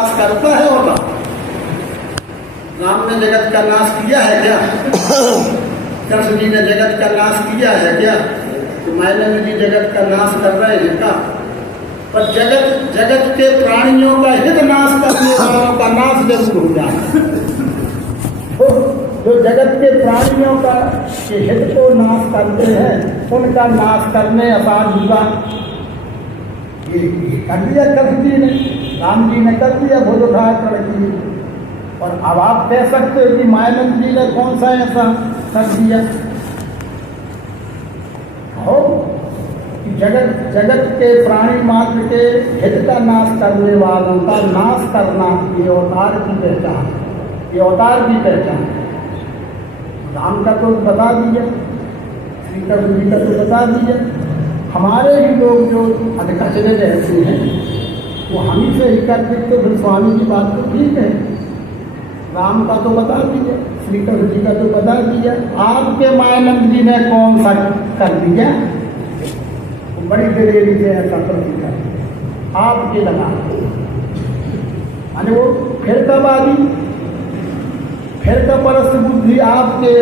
नाश करता है और राम ने जगत का नाश किया है क्या? कृष्ण जी ने जगत का नाश किया है क्या? तो मायने जी जगत का नाश कर रहे हैं क्या? पर जगत के प्राणियों का हित नाश करने वालों का नाश जरूर हो जाए। जो जगत के प्राणियों का के हित को नाश करते हैं उनका नाश करने अपार हुआ। ये कर दिया कृष्ण जी ने, राम जी ने कर दिया भुज उठाकर की। और अब आप कह सकते हो कि मायानंद जी ने कौन सा ऐसा कर दिया हो कि जगत के प्राणी मात्र के हित का नाश करने वालों का नाश करना ये अवतार की पहचान, ये अवतार की पहचान। राम का तो बता दिया, श्री कृष्ण जी का तो बता दिया। हमारे ही लोग जो अधकचरे रहते हैं वो हम ही से ही करते, तो फिर स्वामी की बात तो ठीक है। राम का तो बता दिया, श्री कृष्ण जी का तो बता दिया, आपके मायानंद जी ने कौन सा कर दिया? बड़ी दिलेरी से ऐसा कर दिया आपके लगा। वो फिर कब आदि, फिर का परस्त बुद्धि आपके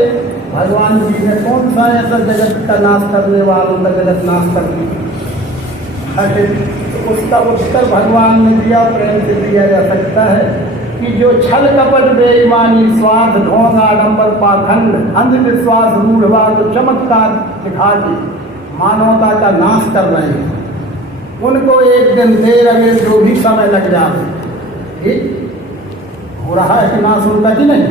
भगवान जी ने कौन सा ऐसा जगत का नाश करने वालों का जगत नाश कर दिया? तो उसका उत्तर भगवान ने दिया, प्रेम से दिया जा सकता है कि जो छल कपट बेईमानी स्वार्थ ढोंग आडंबर पाखंड अंधविश्वास रूढ़वाद चमत्कार दिखा के मानवता का नाश कर रहे हैं, उनको एक दिन देर अगर जो भी समय लग जाए, ठीक हो रहा है कि नाश उनका कि नहीं?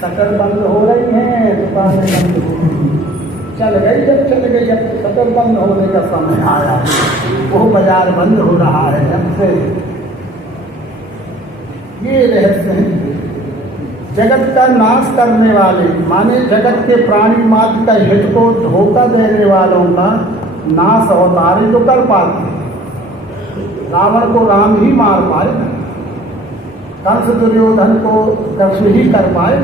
शटर बंद हो रही हैं, दुकानें बंद हो रही, चल गई जब चल गई, जब शटर बंद होने का समय आया वो बाजार बंद हो रहा है जब से। ये रहस्य है जगत का नाश करने वाले, माने जगत के प्राणी मात्र का हित को धोखा देने वालों का नाश अवतार तो कर पाते। रावण को राम ही मार पाए, कंस दुर्योधन को कृष्ण ही कर पाए।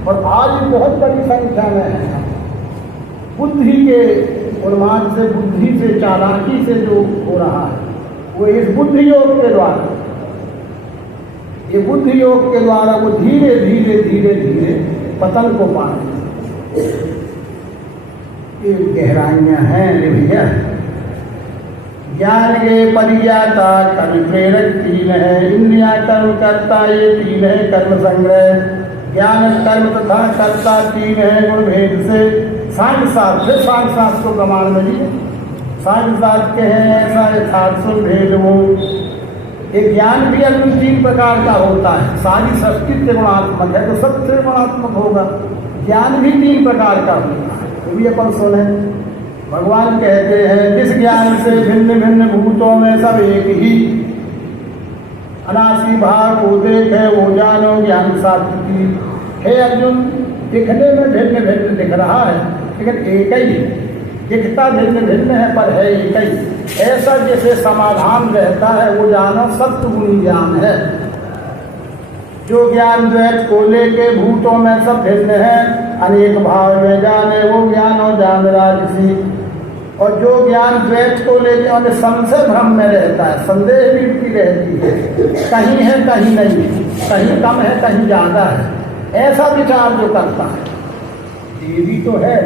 और आज बहुत बड़ी संख्या में है बुद्धि के उन्माद से, बुद्धि से, चालाकी से जो हो रहा है वो इस बुद्धि योग के द्वारा, ये बुद्धि योग के द्वारा वो धीरे धीरे धीरे धीरे पतन को पाए। ये गहराइयां हैं भैया। ज्ञान के परिज्ञाता कर्म प्रेरक तीन है, इंद्रिया कर्म करता ये तीन है कर्म संग्रह, ज्ञान कर्म तथा कर्ता तीन है गुण भेद से। सांख्य शास्त्र, सांख्य शास्त्र को प्रमाण मिली, सांख्य शास्त्र के हैं ऐसा यथार्थ भेद वो। एक ज्ञान भी अभी तीन प्रकार का होता है, सारी सृष्टि त्रिगुणात्मक है तो सब त्रिगुणात्मक होगा। ज्ञान भी तीन प्रकार का होता है, वो भी अपन सुने। भगवान कहते हैं जिस ज्ञान से भिन्न भिन्न भूतों में सब एक ही अनासी भाग को देखे वो जानो ज्ञान सात्विकी। हे अर्जुन, दिखने में भिन्न भिन्न दिख रहा है लेकिन एक ही, दिखता भिन्न भिन्न है पर है एक ही। ऐसा जैसे समाधान रहता है वो जानो सत्वगुणी ज्ञान है। जो ज्ञान द्वैत को लेके भूतों में सब भिन्न है अनेक भाव में जाने वो ज्ञान और जान राजसी। और जो ज्ञान द्वैत को लेके और संशय भ्रम में रहता है, संदेह वृत्ति रहती है, कहीं है कहीं नहीं, कहीं कम है कहीं ज्यादा है, ऐसा विचार जो करता है। देवी तो है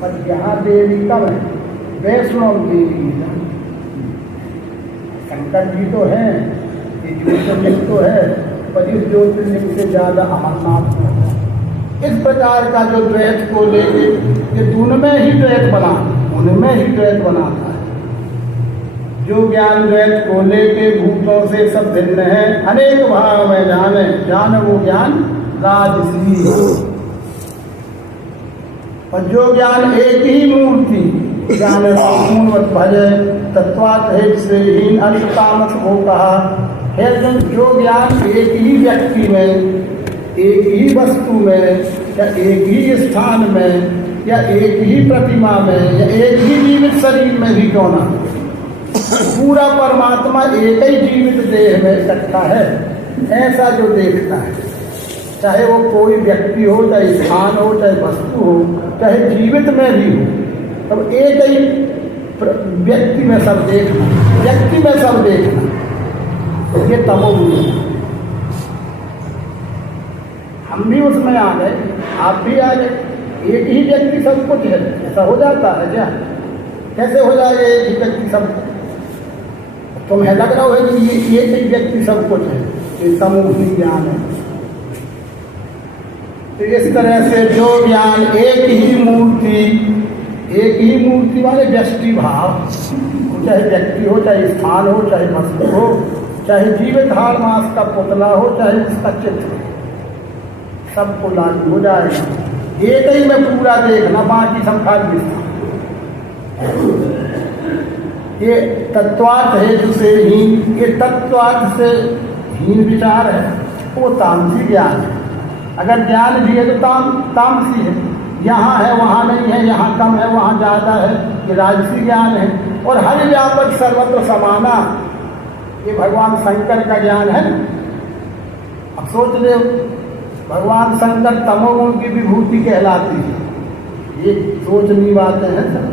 पर यहाँ देवी कम है, वैष्णव देवी है। शंकर जी तो है, ये ज्योतिर्लिंग तो है पर इस ज्योतिर्लिंग से ज्यादा अमरनाथ है। इस प्रकार का जो द्वैत को लेके ये उनमें ही द्वैत बना, उनमें ही द्वैत बनाता है। जो ज्ञान द्वैत को लेके भूतों से सब भिन्न है अनेक भाव में जाने, जान वो ज्ञान राजसी। और जो ज्ञान एक ही मूर्ति ज्ञान पूर्णवत भजे तत्वात हेत से हीन अंतकामत हो कहा है। जो ज्ञान एक ही व्यक्ति में, एक ही वस्तु में या एक ही स्थान में या एक ही प्रतिमा में या एक ही जीवित शरीर में भी क्यों ना, पूरा परमात्मा एक ही जीवित देह में इकट्ठा है, ऐसा जो देखता है, चाहे वो कोई व्यक्ति हो, चाहे स्थान हो, चाहे वस्तु हो, चाहे जीवित में भी हो, तब एक ही व्यक्ति में सब देखना, व्यक्ति में सब देखना। ये तमोगुणी है। हम भी उसमें आ गए, आप भी आ गए। एक ही व्यक्ति सब कुछ है, ऐसा हो जाता है क्या? कैसे हो जाएगा एक ही व्यक्ति सब? तुम्हें लग रहा है कि ये एक ही व्यक्ति सब कुछ है, ये तमोगुणी ज्ञान है। तो इस तरह से जो ज्ञान एक ही मूर्ति वाले व्यष्टि भाव, चाहे व्यक्ति हो, चाहे स्थान हो, चाहे वस्तु हो, चाहे जीवित हाड़ मांस का पुतला हो, चाहे उसका चित्र, सबको लागू हो जाएगा। एक ही में पूरा देखना, बाकी सब खाली विस्तार। ये तत्वार्थ हेतु से हीन, ये तत्वार्थ से हीन विचार है, वो तामसी ज्ञान है। अगर ज्ञान भी है तो तामसी है, यहाँ है वहाँ नहीं है, यहाँ कम है वहाँ ज़्यादा है, ये राजसी ज्ञान है। और हर व्यापक सर्वत्र समाना, ये भगवान शंकर का ज्ञान है। अब सोच ले, भगवान शंकर तमोगुण की विभूति कहलाती है, ये सोचनी बातें हैं सर।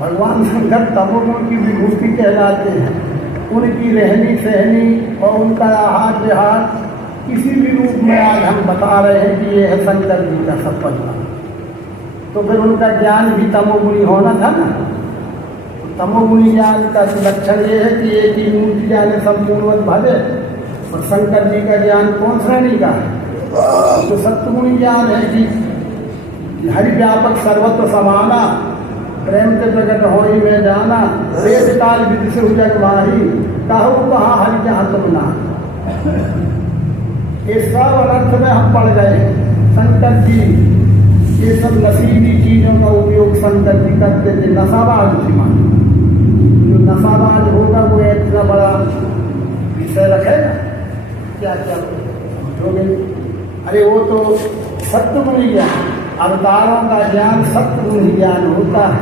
भगवान शंकर तमोगुण की विभूति कहलाते हैं। उनकी रहनी सहनी और उनका आहार विहार किसी भी रूप में आज हम बता रहे हैं कि ये है शंकर जी का सपना, तो फिर उनका ज्ञान भी तमोगुणी होना था ना। तमोगुणी ज्ञान का लक्षण ये है कि एक ही मूर्ति ज्ञान संपूर्ण भले, और शंकर जी का ज्ञान कौन श्रेणी का है? तो सत्वगुणी ज्ञान है कि हरि व्यापक सर्वत्र समाना, प्रेम के प्रकट होई में जाना, वेद काल विधि से उजग माही, कहू कहाँ हरि जहाँ तुम ना। ये सब अर्थ में हम पड़ गए। शंकर जी ये सब नशीली चीजों का उपयोग शंकर जी करते थे, नशाबाज थी मान। जो नशाबाज होगा वो इतना बड़ा विषय रखेगा, क्या क्या समझोगे? अरे वो तो सत्वगुणी ज्ञान, अवतारों का ज्ञान सत्वगुणी ज्ञान होता है।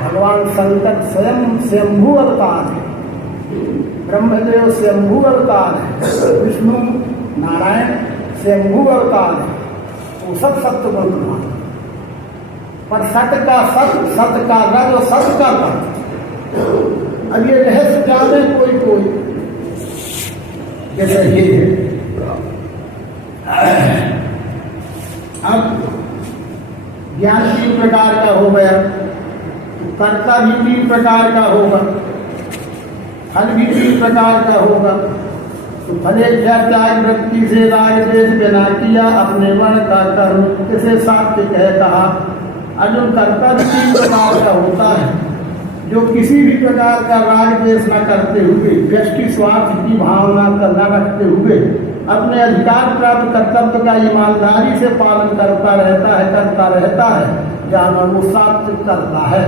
भगवान शंकर स्वयं स्वयंभू अवतार है, ब्रह्मदेव स्वयंभू अवतार है, विष्णु नारायण स्वयंभू अवतार है, वो सब सत्वगुण है। पर सत का सत, सत का रज और सत का तत्। अब ये रहस्य जाने कोई जैसे ये है। अब ज्ञान 3 प्रकार का हो गया, कर्ता भी 3 प्रकार का होगा, फल भी 3 प्रकार का होगा। तो फले त्याग वृत्ति से राग देश बिना किया, अपने वर्ण का कर्म किसे सात्विक है कहा। अर्जुन कर्ता भी 3 प्रकार का होता है, जो किसी भी प्रकार का राग देश न करते हुए, व्यष्टि स्वार्थ की भावना न रखते हुए, अपने अधिकार प्राप्त कर्तव्य का ईमानदारी से पालन करता रहता है, जहाँ वो सात्विक करता है।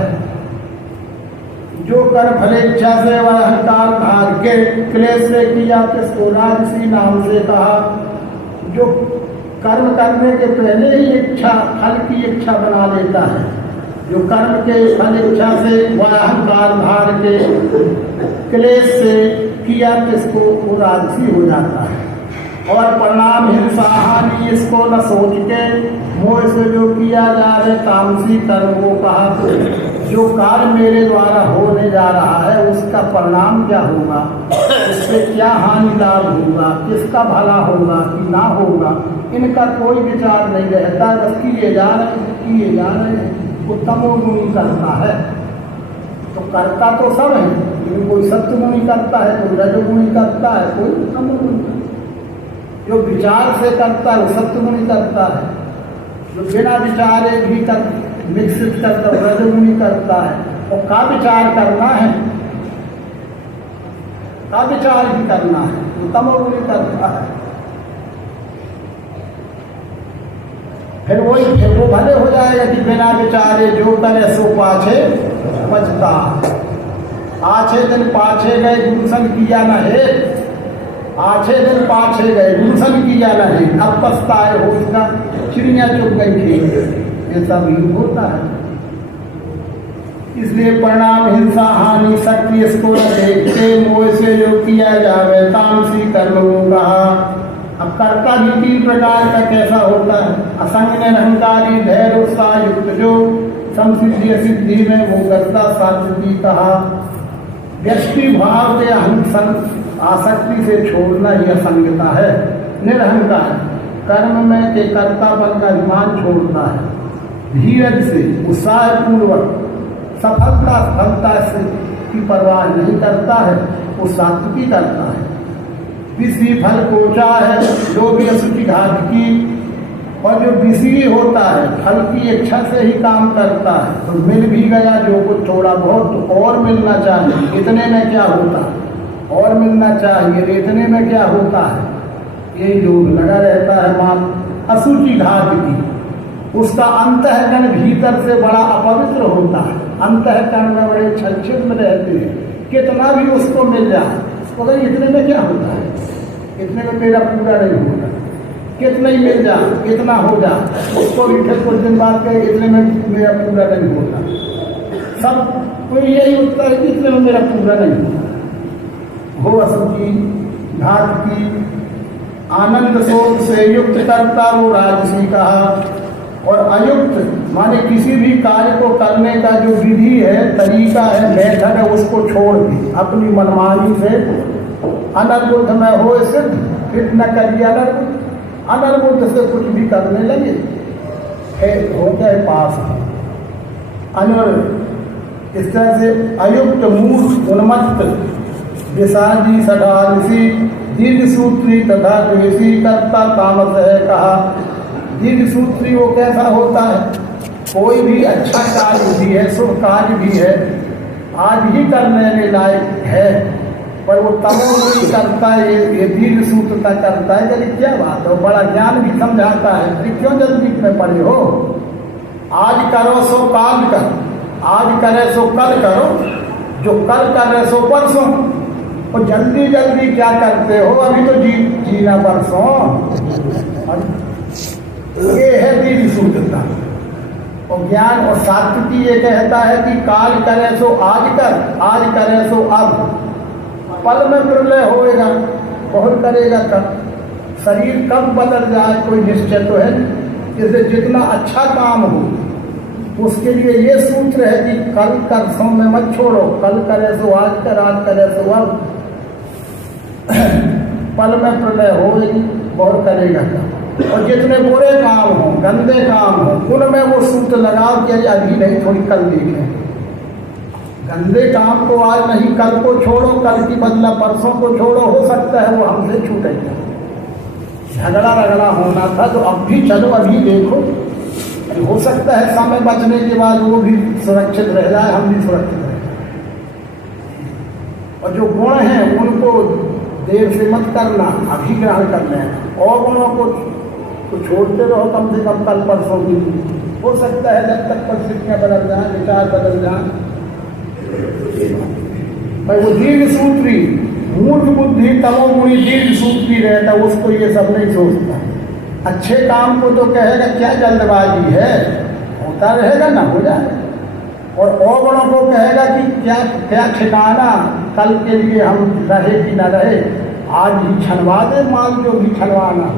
जो कर फले इच्छा से वह अहंकार भार के क्लेश से किया, किसको राजसी नाम से कहा। जो कर्म करने के पहले ही इच्छा, फल की इच्छा बना लेता है, जो कर्म के फल इच्छा से वह अहंकार भार के क्लेश से किया, किसको वो राजसी हो जाता है। और परिणाम हिंसा हानि इसको न सोच के, मोह से जो किया जा रहे तामसी कर्म को कहा। जो कार्य मेरे द्वारा होने जा रहा है उसका परिणाम क्या होगा, उससे क्या हानि लाभ होगा, किसका भला होगा कि ना होगा, इनका कोई विचार नहीं रहता। बस किए जा रहे हैं, वो तमोगुणी करता है। तो करता तो सब है, लेकिन कोई सत्वगुणी करता है, कोई रजोगुणी करता है, कोई तमोगुणी। जो विचार से करता है वो सत्वगुणी करता है, जो बिना विचारे भी विकसित करता है रजोगुणी करता है। और का विचार करना है, का विचार भी करना है, वो तमोगुणी करता है। फिर वो भले हो जाएगा कि बिना विचारे जो करे सो पाछे पछता। आछे दिन पाछे गए गुरुसन किया न है, आछे दिन पाछे गए गुरुसन किया न है, अब पछताए हो उसका चिड़िया चुप गई थी। ऐसा भी होता है। इसलिए परिणाम हिंसा हानि शक्ति इसको न देखते, मोह से जो किया जावे तामसी कर्म को कहा। अब कर्ता भी 3 प्रकार का कैसा होता है। असंग निरहंकारी धैर्य उत्साह युक्त, जो समसिद्धि असिद्धि में वो कर्ता सात्विकी कहा। व्यष्टि भाव के आसक्ति से छोड़ना ही असंगता है। निरहंकार कर्म में के कर्तापन का अभिमान छोड़ना है। धीरज से उत्साहपूर्वक सफलता सफलता से की परवाह नहीं करता है, वो सात्विकी करता है। विषी फल कोचा है जो भी असुचि घात की, और जो विषी होता है फल की इच्छा से ही काम करता है, तो मिल भी गया जो कुछ थोड़ा बहुत तो और मिलना चाहिए, इतने में क्या होता है, और मिलना चाहिए, इतने में क्या होता है, ये जो लगा रहता है मान असुचि घात की, उसका अंतःकरण भीतर से बड़ा अपवित्र होता है। अंतःकरण में बड़े छलछिल में रहते हैं, कितना भी उसको मिल जाए, तो इतने में क्या होता है, इतने में मेरा पूरा नहीं होगा, कितना ही मिल जाए, इतना हो जाए, उसको भी फिर कुछ दिन बाद कहे इतने में मेरा पूरा नहीं होगा। सब कोई यही उत्तर है, इतने में मेरा पूरा नहीं होगा। हो असुचि घात की आनंद शोक से युक्त करता वो राजसी कहा, और अयुक्त माने किसी भी कार्य को करने का जो विधि है, तरीका है, मेथड है, उसको छोड़ दी अपनी मनमानी से। अनर्बुद्ध में हो सिद्ध, फिर न करिए अनर्बुद्ध से कुछ भी करने लगे हो गए पास। इस तरह से अयुक्त मूर्ख उन्मत्त विषादी सडालसी दीर्घ सूत्री तथा द्वेषी करता तामस है कहा। दीर्घ सूत्री वो कैसा होता है, कोई भी अच्छा कार्य भी है, शुभ कार्य भी है, आज ही करने लायक है, पर वो तमोगुणी करता है, ये दीर्घ सूत्रता करता है। यदि क्या बात है, बड़ा ज्ञान भी समझाता है, अरे क्यों जल्दी में पड़े हो, आज करो सो काल कर, आज करे सो कल करो, जो कल करे सो परसों, और जल्दी जल्दी क्या करते हो, अभी तो जीना परसों। ये है दीर्घ सूत्रता। और ज्ञान और सात्विकी ये कहता है कि काल करे सो आज कर, आज करे सो अब, पल में प्रलय होएगा, बहुत करेगा तब, शरीर कब बदल जाए कोई निश्चय तो है। इससे जितना अच्छा काम हो उसके लिए ये सूत्र है कि कल कर सो में मत छोड़ो, कल करे सो आज कर, आज करे सो अब, पल में प्रलय होगी, बहुत करेगा तब। और जितने बुरे काम हो, गंदे काम हो, उनमें वो सूत्र लगाओ कि अभी नहीं, थोड़ी कल देखें। गंदे काम को आज नहीं, कल को छोड़ो, कल की बदला परसों को छोड़ो, हो सकता है वो हमसे छूटेगा। झगड़ा रगड़ा होना था तो अब भी चलो, अभी देखो, हो सकता है समय बचने के बाद वो भी सुरक्षित रह जाए, हम भी सुरक्षित रह जाए। और जो गुण हैं उनको देर से मत करना, अभी ग्रहण कर लेना, और गुणों को तो छोड़ते रहो कम से कम कल परसों की। हो सकता है जब तक परिस्थितियाँ बदल जाए, विचार बदल जाए। भाई वो दीर्घ सूत्री मूर्ख बुद्धि तमोगुणी दीर्घ सूत्री रहता, उसको ये सब नहीं सोचता। अच्छे काम को तो कहेगा क्या जल्दबाजी है, होता रहेगा ना, हो जाए। और अवगुणों को कहेगा कि क्या क्या ठिकाना, कल के लिए हम रहे कि न रहे, आज ही छनवा दे माल जो भी छनवाना।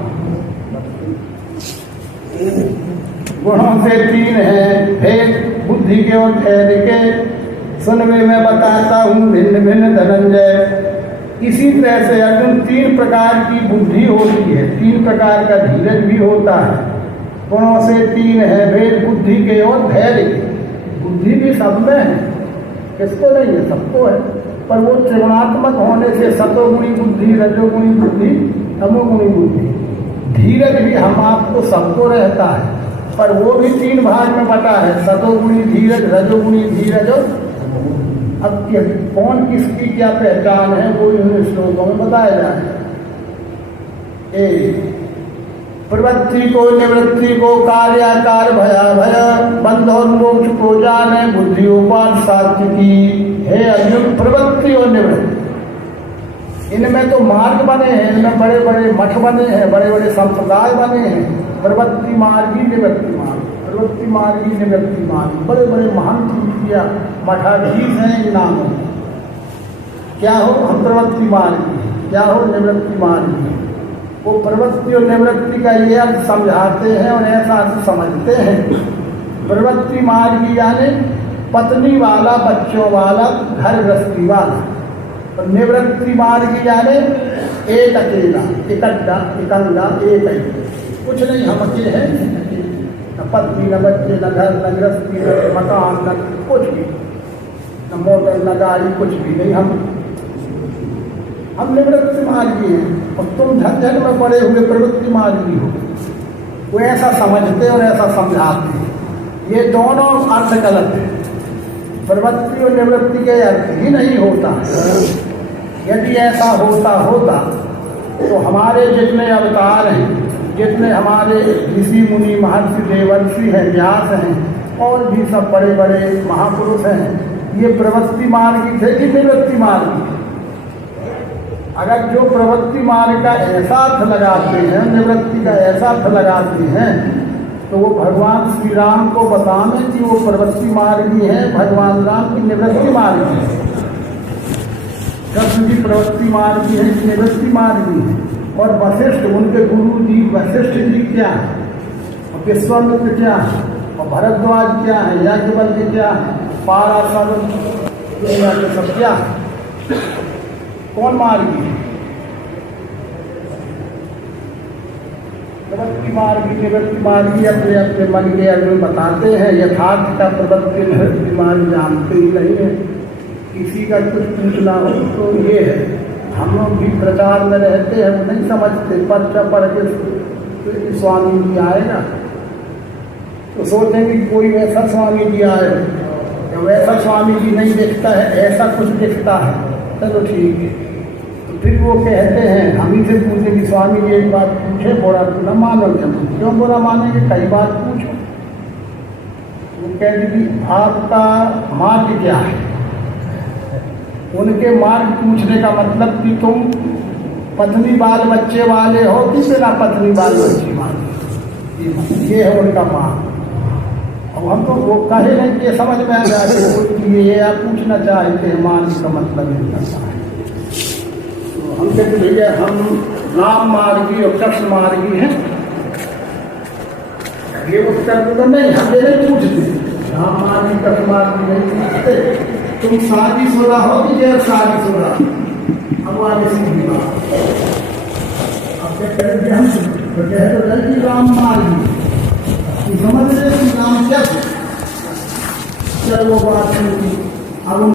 गुणों से तीन है भेद बुद्धि के और धैर्य के, सुनवे मैं बताता हूँ भिन्न भिन्न धनंजय। इसी तरह से अर्जुन तीन प्रकार की बुद्धि होती है, तीन प्रकार का धीरज भी होता है। गुणों से तीन है भेद बुद्धि के और धैर्य के। बुद्धि भी सब में है, किसको नहीं है, सबको है, पर वो त्रिगुणात्मक होने से सतोगुणी बुद्धि, रजोगुणी बुद्धि, तमोगुणी बुद्धि। धीरज भी हम आपको सबको रहता है, पर वो भी तीन भाग में बटा है, सतोगुणी धीरज, रजोगुणी धीरज। अब कौन किसकी क्या पहचान है वो इन श्लोकों में बताया जाए। प्रवृत्ति को निवृत्ति को कार्याकार भया भय, बंध और मोक्ष को जाने बुद्धि उपान सात्विकी। हे अर्जुन, प्रवृत्ति और निवृत्ति इनमें तो मार्ग बने हैं, इनमें बड़े बड़े मठ बने हैं, बड़े बड़े संप्रदाय बने हैं। प्रवृत्ति मार्गी निवृत्ति मार्ग, प्रवृत्ति मार्गी निवृत्ति मार्ग, बड़े बड़े महंत या मठाधीश हैं इन नामों। क्या हो, हम प्रवृत्ति मार्गी, क्या हो निवृत्ति मार्गी। वो प्रवृत्ति और निवृत्ति का ये अर्थ समझाते हैं और ऐसा अर्थ समझते हैं। प्रवृत्ति मार्गी यानी पत्नी वाला, बच्चों वाला, घर गृहस्थी वाला, और निवृत्ति मार्ग यानी एक अकेला, इकट्ठा, इकंगा, एक ही, कुछ नहीं, हम अकेले हैं, न पत्नी, न बच्चे, न घर, न गृहस्थी, न मकान, न कुछ भी, न मोटर, न गाड़ी, कुछ भी नहीं, हम निवृत्ति मार्गी हैं। और तुम झंझट में पड़े हुए प्रवृत्ति मार्गी हो। वो ऐसा समझते और ऐसा समझाते हैं, ये दोनों अर्थ गलत है। प्रवृत्ति और निवृत्ति के अर्थ ही नहीं होता। यदि ऐसा होता तो हमारे जितने अवतार हैं, जितने हमारे ऋषि मुनि महर्षि देवर्षि हैं, व्यास हैं, और भी सब बड़े बड़े महापुरुष हैं, ये प्रवृत्ति मार्गी थे कि निवृत्ति मार्गी? अगर जो प्रवृत्ति मार्ग का ऐसा अर्थ लगाते हैं, निवृत्ति का ऐसा अर्थ लगाते हैं, तो वो भगवान श्री राम को बताने कि वो प्रवृत्ति मार्गी है, भगवान राम की निवृत्ति मार्गी है। कृष्ण की प्रवृत्ति मार्गी है कि निवृत्ति मार्गी है। और वशिष्ठ, उनके गुरु जी वशिष्ठ जी क्या है, और विश्वामित्र क्या है, और भरद्वाज क्या है, याज्ञवल्क्य क्या है, पाराशर, सब क्या है? कौन मार्गी है? प्रवृत्ति मार्गी, निवृत्ति मार्गी अपने अपने मन के अर्जुन बताते हैं। यथार्थ का प्रवृत्ति निवृत्ति मार्ग जानते ही नहीं है। किसी का कुछ पूछना हो तो ये है, हम लोग भी प्रचार में रहते हैं, वो नहीं समझते। पर्चा पढ़ के तो स्वामी जी आएगा तो सोचेंगे कोई वैसा स्वामी जी आए, या वैसा स्वामी जी नहीं दिखता है, ऐसा कुछ दिखता है, चलो ठीक है। तो फिर वो कहते हैं, हम ही से पूछेंगे स्वामी जी एक बात पूछे, बुरा न मानोगे? क्यों बुरा मानेंगे? कई बात पूछो। वो कहते कि आपका मार्ग क्या है? उनके मार्ग पूछने का मतलब कि तुम पत्नी बाल बच्चे वाले हो कि बिना पत्नी बाल बच्चे वाले, ये है उनका मार्ग। अब हम तो वो कहे नहीं कि समझ में आ जाए ये आप पूछना चाहते हैं मार्ग का मतलब नहीं है। तो हम कहते भैया हम राम मार्गी और कृष्ण मार्गी हैं, ये उत्तर तो नहीं, हम ये नहीं पूछते राम मार्गी कृष्ण मार्गी नहीं पूछते। तुम शादीशुदा हो कि गैर शादीशुदा? अब आगे सीधी बात, अब क्या करेंगे हम? तो कहते हैं कि राम मार्गी, समझ रहे कि नाम क्या? चलो वो बात नहीं। अब